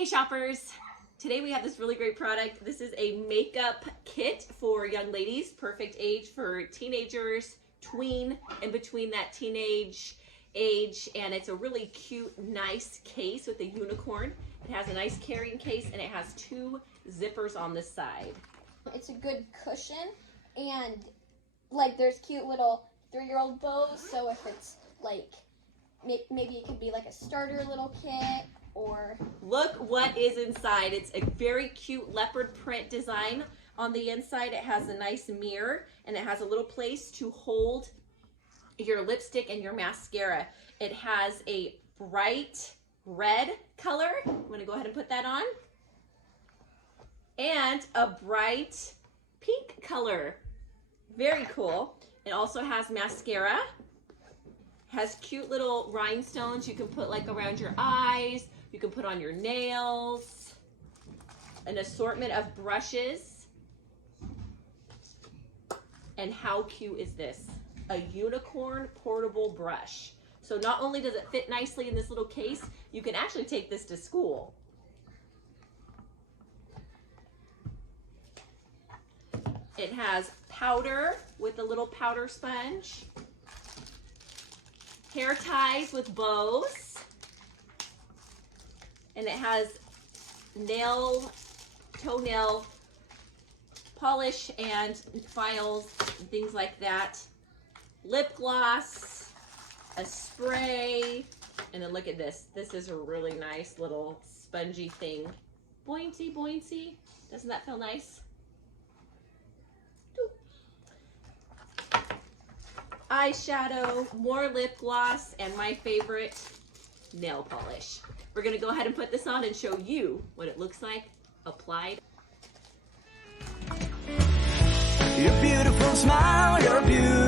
Hey shoppers! Today we have this really great product. This is a makeup kit for young ladies, perfect age for teenagers, tween, in between that teenage age, and it's a really cute, nice case with a unicorn. It has a nice carrying case and it has 2 zippers on the side. It's a good cushion, and like there's cute little 3-year-old bows, so if it's like maybe it could be like a starter little kit. Or look what is inside. It's a very cute leopard print design on the inside. It has a nice mirror and it has a little place to hold your lipstick and your mascara. It has a bright red color. I'm going to go ahead and put that on. And a bright pink color. Very cool. It also has mascara. Has cute little rhinestones you can put like around your eyes. You can put on your nails. An assortment of brushes. And how cute is this? A unicorn portable brush. So not only does it fit nicely in this little case, you can actually take this to school. It has powder with a little powder sponge. Hair ties with bows. And it has toenail polish and files, and things like that. Lip gloss, a spray, and then look at this. This is a really nice little spongy thing. Boincy, boincy. Doesn't that feel nice? Eyeshadow, more lip gloss, and my favorite, nail polish. We're gonna go ahead and put this on and show you what it looks like applied. Your beautiful smile, your beautiful